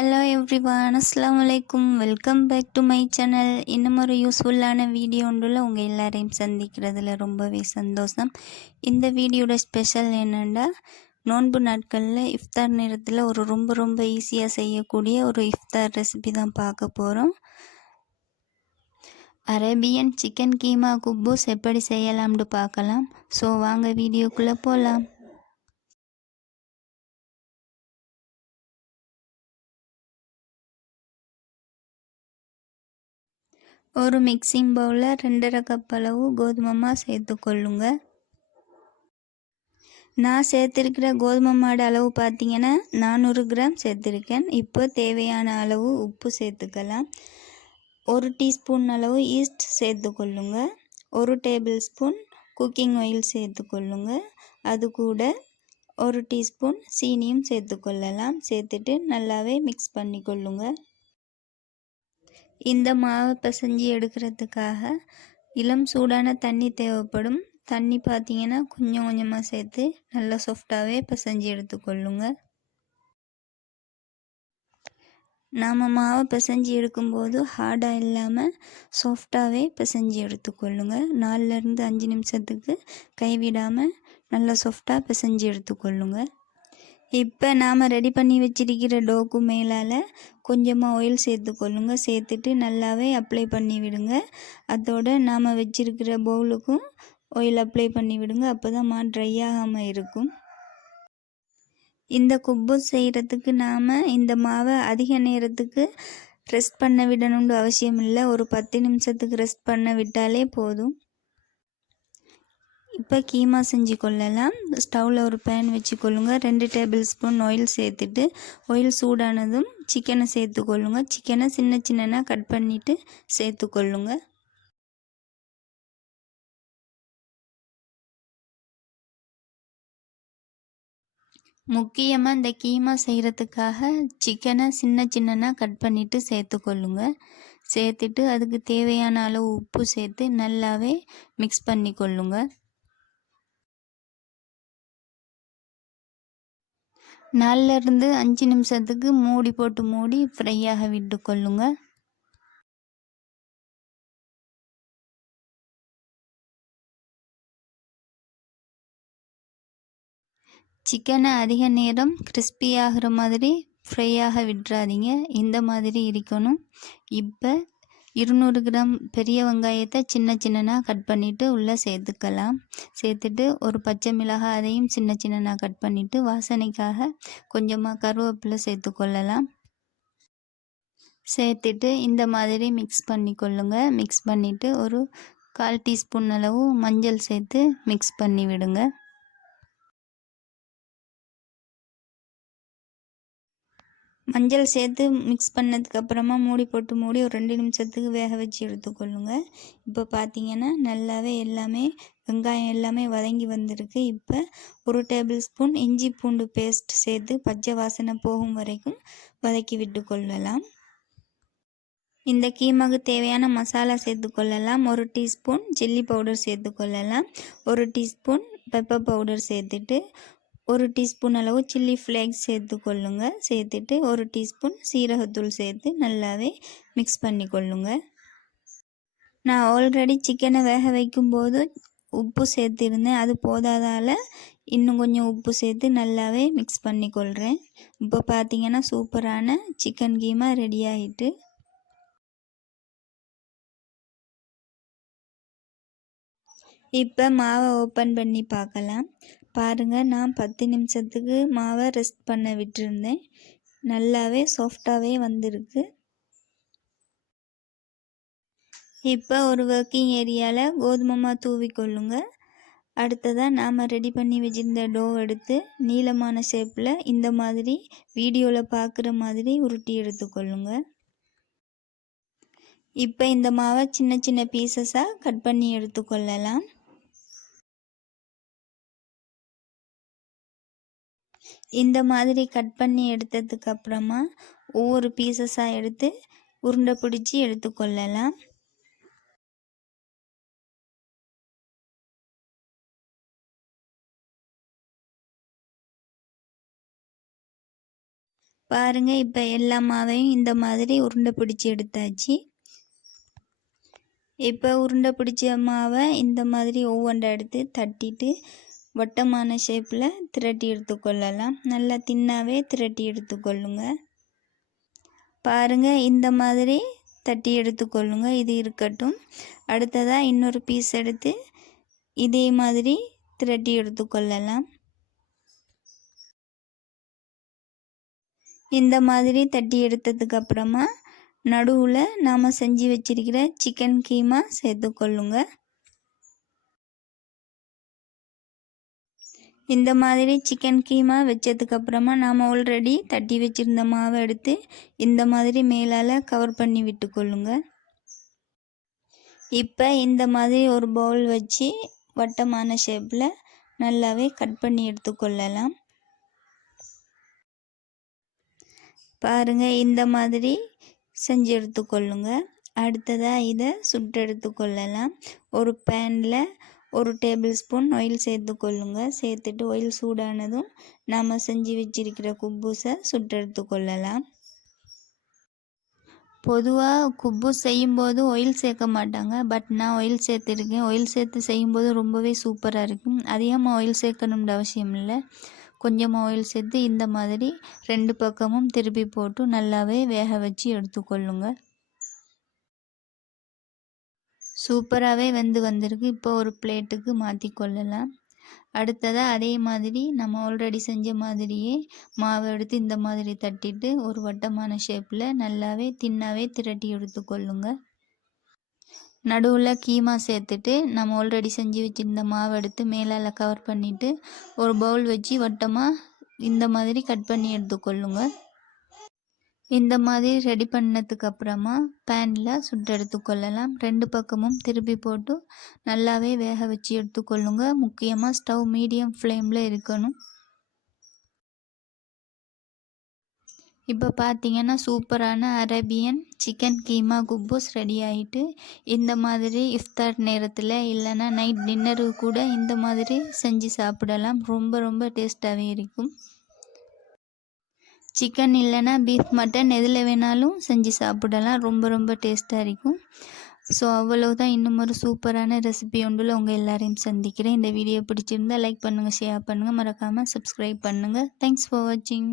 Hello everyone, அஸ்ஸலாமு அலைக்கும். Welcome back to my channel. இன்னும் ஒரு யூஸ்ஃபுல்லான வீடியோ ஒன்றில் உங்கள் எல்லாரையும் சந்திக்கிறதுல ரொம்பவே சந்தோஷம். இந்த வீடியோட ஸ்பெஷல் என்னென்னா, நோன்பு நாட்களில் இஃப்தார் நேரத்தில் ஒரு ரொம்ப ஈஸியாக செய்யக்கூடிய ஒரு இஃப்தார் ரெசிபி தான் பார்க்க போகிறோம். அரேபியன் சிக்கன் கீமா குப்பூஸ் எப்படி செய்யலாம்னு பார்க்கலாம். ஸோ வாங்க வீடியோக்குள்ளே போகலாம். ஒரு மிக்சிங் பவுலில் 2½ கப் அளவு கோதுமை மாவு சேர்த்துக்கொள்ளுங்க. நான் சேர்த்துருக்கிற கோதுமை மாவு அளவு பார்த்திங்கன்னா 400 கிராம் சேர்த்துருக்கேன். இப்போ தேவையான அளவு உப்பு சேர்த்துக்கலாம். 1 டீஸ்பூன் அளவு ஈஸ்ட் சேர்த்துக்கொள்ளுங்க. 1 டேபிள் ஸ்பூன் குக்கிங் ஆயில் சேர்த்துக்கொள்ளுங்க. அது கூட 1 டீஸ்பூன் சீனியும் சேர்த்துக்கொள்ளலாம். சேர்த்துட்டு நல்லாவே மிக்ஸ் பண்ணிக்கொள்ளுங்க. இந்த மாவை பிசைஞ்சு எடுக்கிறதுக்காக இளம் சூடான தண்ணி தேவைப்படும். தண்ணி பார்த்திங்கன்னா கொஞ்சமாக சேர்த்து நல்லா சாஃப்டாகவே பிசைஞ்சு எடுத்துக்கொள்ளுங்க. நாம் மாவை பிசைஞ்சு எடுக்கும்போது ஹார்டாக இல்லாமல் சாஃப்டாகவே பிசைஞ்சு எடுத்துக்கொள்ளுங்க. 4லேருந்து 5 நிமிஷத்துக்கு கைவிடாமல் நல்லா சாஃப்டாக பிசைஞ்சு எடுத்துக்கொள்ளுங்க. இப்போ நாம் ரெடி பண்ணி வச்சிருக்கிற டோக்கு மேலால் கொஞ்சமாக ஆயில் சேர்த்துக்கொள்ளுங்க. சேர்த்துட்டு நல்லாவே அப்ளை பண்ணி விடுங்க. அதோடு நாம் வச்சிருக்கிற பவுலுக்கும் ஆயில் அப்ளை பண்ணி விடுங்க. அப்போ தான் மாவு ட்ரை ஆகாமல் இருக்கும். இந்த குப்பூஸ் செய்கிறதுக்கு நாம் இந்த மாவை அதிக நேரத்துக்கு ரெஸ்ட் பண்ண விடணும்னு அவசியம் இல்லை. ஒரு 10 நிமிஷத்துக்கு ரெஸ்ட் பண்ண விட்டாலே போதும். இப்போ கீமா செஞ்சு கொள்ளலாம். ஸ்டவ்வில் ஒரு பேன் வச்சுக்கொள்ளுங்க. 2 டேபிள் ஸ்பூன் ஆயில் சேர்த்துட்டு ஆயில் சூடானதும் சிக்கனை சேர்த்துக்கொள்ளுங்க. சிக்கனை சின்னதாக கட் பண்ணிவிட்டு சேர்த்துக்கொள்ளுங்க. முக்கியமாக இந்த கீமா செய்கிறதுக்காக சிக்கனை சின்னதாக கட் பண்ணிவிட்டு சேர்த்துக்கொள்ளுங்க. சேர்த்துட்டு அதுக்கு தேவையான அளவு உப்பு சேர்த்து நல்லாவே மிக்ஸ் பண்ணி கொள்ளுங்க. 4லேருந்து 5 நிமிஷத்துக்கு மூடி ஃப்ரையாக விட்டு கொள்ளுங்க. சிக்கனை அதிக நேரம் கிறிஸ்பி ஆகிற மாதிரி ஃப்ரையாக விட்டுறாதீங்க. இந்த மாதிரி இருக்கணும். இப்போ 200 கிராம் பெரிய வெங்காயத்தை சின்னதாக கட் பண்ணிவிட்டு உள்ளே சேர்த்துக்கலாம். சேர்த்துட்டு ஒரு பச்சை மிளகாய் அதையும் சின்னதாக கட் பண்ணிவிட்டு வாசனைக்காக கொஞ்சமாக கருவேப்பிலை சேர்த்துக்கொள்ளலாம். சேர்த்துட்டு இந்த மாதிரி மிக்ஸ் பண்ணிக்கொள்ளுங்க. மிக்ஸ் பண்ணிவிட்டு ஒரு 1/4 டீஸ்பூன் அளவு மஞ்சள் சேர்த்து மிக்ஸ் பண்ணி விடுங்க. மஞ்சள் சேர்த்து மிக்ஸ் பண்ணதுக்கப்புறமா மூடி ஒரு 2 நிமிஷத்துக்கு வேக வச்சு எடுத்துக்கொள்ளுங்க. இப்போ பார்த்திங்கன்னா நல்லாவே வெங்காயம் எல்லாமே வதங்கி வந்திருக்கு. இப்போ 1 டேபிள் ஸ்பூன் இஞ்சி பூண்டு பேஸ்ட் சேர்த்து பச்சை வாசனை போகும் வரைக்கும் வதக்கி விட்டு கொள்ளலாம். இந்த கீமாவுக்கு தேவையான மசாலா சேர்த்துக்கொள்ளலாம். 1 டீஸ்பூன் சில்லி பவுடர் சேர்த்துக்கொள்ளலாம். 1 டீஸ்பூன் பெப்பர் பவுடர் சேர்த்துட்டு 1 டீஸ்பூன் அளவு சில்லி ஃப்ளேக்ஸ் சேர்த்துக்கொள்ளுங்க. சேர்த்துட்டு 1 டீஸ்பூன் சீரகத்தூள் சேர்த்து நல்லாவே மிக்ஸ் பண்ணிக்கொள்ளுங்க. நான் ஆல்ரெடி சிக்கனை வேக வைக்கும்போது உப்பு சேர்த்துருந்தேன். அது போதாதால் இன்னும் கொஞ்சம் உப்பு சேர்த்து நல்லாவே மிக்ஸ் பண்ணிக்கொள்கிறேன். இப்போ பார்த்திங்கன்னா சூப்பரான சிக்கன் கீமா ரெடி ஆகிட்டு. இப்போ மாவை ஓப்பன் பண்ணி பார்க்கலாம். பாருங்கள், நான் 10 நிமிஷத்துக்கு மாவை ரெஸ்ட் பண்ண விட்டுருந்தேன். நல்லாவே சாஃப்டாகவே வந்திருக்கு. இப்போ ஒரு ஒர்க்கிங் ஏரியாவில் கோதுமை மாவு தூவிக்கொள்ளுங்க. அடுத்ததாக நாம் ரெடி பண்ணி வச்சுருந்த டோ எடுத்து நீளமான ஷேப்பில் இந்த மாதிரி வீடியோவில் பார்க்குற மாதிரி உருட்டி எடுத்துக்கொள்ளுங்க. இப்போ இந்த மாவை சின்ன பீசஸாக கட் பண்ணி எடுத்துக்கொள்ளலாம். இந்த மாதிரி கட் பண்ணி எடுத்ததுக்கு அப்புறமா ஒவ்வொரு பீசஸாக எடுத்து உருண்டை பிடிச்சி எடுத்துக்கொள்ளலாம். பாருங்கள், இப்போ எல்லா மாவையும் இந்த மாதிரி உருண்டை பிடிச்சி எடுத்தாச்சு. இப்போ உருண்டை பிடிச்ச மாவை இந்த மாதிரி ஒவ்வொன்றை எடுத்து தட்டிட்டு வட்டமான ஷேப்பில் திரட்டி எடுத்துக்கொள்ளலாம். நல்லா தின்னாவே திரட்டி எடுத்துக்கொள்ளுங்க. பாருங்கள், இந்த மாதிரி தட்டி எடுத்துக்கொள்ளுங்க. இது இருக்கட்டும். அடுத்ததாக இன்னொரு பீஸ் எடுத்து இதே மாதிரி திரட்டி எடுத்துக்கொள்ளலாம். இந்த மாதிரி தட்டி எடுத்ததுக்கப்புறமா நடுவில் நாம் செஞ்சு வச்சிருக்கிற சிக்கன் கீமா சேர்த்துக்கொள்ளுங்க. இந்த மாதிரி சிக்கன் கீமா வச்சதுக்கப்புறமா நாம் ஆல்ரெடி தட்டி வச்சுருந்த மாவை எடுத்து இந்த மாதிரி மேலால் கவர் பண்ணி விட்டுக்கொள்ளுங்க. இப்போ இந்த மாதிரி ஒரு பவுல் வச்சு வட்டமான ஷேப்பில் நல்லாவே கட் பண்ணி எடுத்துக்கொள்ளலாம். பாருங்கள், இந்த மாதிரி செஞ்சு எடுத்துக்கொள்ளுங்க. அடுத்ததாக இதை சுட்டு எடுத்துக்கொள்ளலாம். ஒரு பேனில் 1 டேபிள் ஸ்பூன் ஆயில் சேர்த்துக்கொள்ளுங்க. சேர்த்துட்டு ஆயில் சூடானதும் நாம் செஞ்சு வச்சிருக்கிற குப்பூஸை சுட்டு எடுத்துக்கொள்ளலாம். பொதுவாக குப்பூஸ் செய்யும்போது ஆயில் சேர்க்க மாட்டாங்க. பட் நான் ஆயில் சேர்த்துருக்கேன். ஆயில் சேர்த்து செய்யும்போது ரொம்பவே சூப்பராக இருக்கும். அதிகமாக ஆயில் சேர்க்கணும்னு அவசியம் இல்லை. கொஞ்சமாக ஆயில் சேர்த்து இந்த மாதிரி 2 பக்கமும் திருப்பி போட்டு நல்லாவே வேக வச்சு எடுத்துக்கொள்ளுங்க. சூப்பராகவே வெந்து வந்திருக்கு. இப்போ ஒரு பிளேட்டுக்கு மாற்றிக்கொள்ளலாம். அடுத்ததாக அதே மாதிரி நம்ம ஆல்ரெடி செஞ்ச மாதிரியே மாவை எடுத்து இந்த மாதிரி தட்டிட்டு ஒரு வட்டமான ஷேப்பில் நல்லாவே தின்னாவே திரட்டி எடுத்துக்கொள்ளுங்க. நடுவில் கீமா சேர்த்துட்டு நம்ம ஆல்ரெடி செஞ்சு வச்சுருந்த மாவை எடுத்து மேலால் கவர் பண்ணிவிட்டு ஒரு பவுல் வச்சு வட்டமாக இந்த மாதிரி கட் பண்ணி எடுத்துக்கொள்ளுங்க. இந்த மாதிரி ரெடி பண்ணதுக்கு அப்புறமா பேனில் சுட்டு எடுத்துக்கொள்ளலாம். 2 பக்கமும் திருப்பி போட்டு நல்லாவே வேக வச்சு எடுத்துக்கொள்ளுங்க. முக்கியமாக ஸ்டவ் மீடியம் ஃப்ளேமில் இருக்கணும். இப்போ பார்த்தீங்கன்னா சூப்பரான Arabian chicken keema kuboos ready ஆகிட்டு. இந்த மாதிரி இஃப்தார் நேரத்தில் இல்லைன்னா நைட் டின்னரு கூட இந்த மாதிரி செஞ்சு சாப்பிடலாம். ரொம்ப ரொம்ப டேஸ்ட்டாகவே இருக்கும். சிக்கன் இல்லைன்னா பீஃப், மட்டன் எதில் வேணாலும் செஞ்சு சாப்பிடலாம். ரொம்ப ரொம்ப டேஸ்ட்டாக இருக்கும். ஸோ அவ்வளோதான். இன்னும் ஒரு சூப்பரான ரெசிபி ஒன்றில் உங்கள் எல்லாரையும் சந்திக்கிறேன். இந்த வீடியோ பிடிச்சிருந்தால் லைக் பண்ணுங்கள், ஷேர் பண்ணுங்கள், மறக்காமல் சப்ஸ்கிரைப் பண்ணுங்கள். தேங்க்ஸ் ஃபார் வாட்சிங்.